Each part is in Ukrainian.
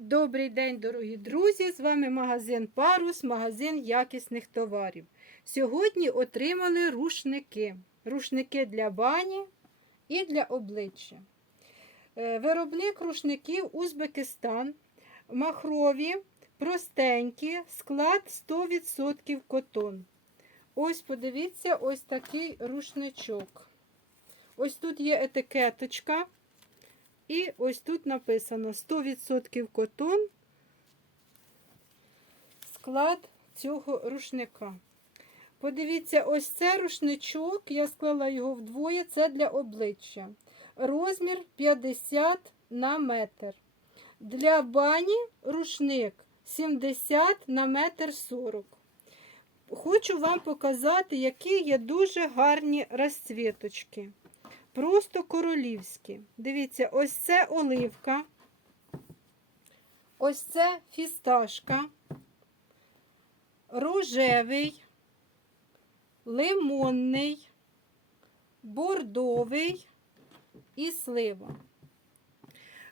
Добрий день, дорогі друзі! З вами магазин Парус, магазин якісних товарів. Сьогодні отримали рушники. Рушники для бані і для обличчя. Е, Виробник рушників Узбекистан. Махрові, простенькі, склад 100% котон. Ось подивіться, ось такий рушничок. Ось тут є етикеточка. І ось тут написано 100% котон, склад цього рушника. Подивіться, ось це рушничок, я склала його вдвоє, це для обличчя. Розмір 50 на метр. Для бані рушник 70 на метр 40. Хочу вам показати, які є дуже гарні розцвіточки. Просто королівські. Дивіться, ось це оливка, ось це фісташка, рожевий, лимонний, бордовий. І слива.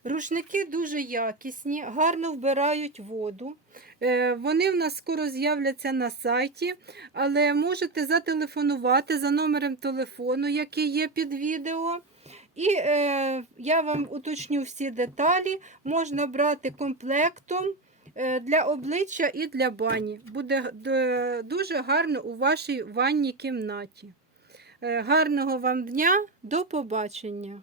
Рушники дуже якісні, гарно вбирають воду. Е, Вони в нас скоро з'являться на сайті, але можете зателефонувати за номером телефону, який є під відео. І е, я вам уточню всі деталі. Можна брати комплектом е, для обличчя і для бані. Буде дуже гарно у вашій ванній кімнаті. Е, гарного вам дня, до побачення!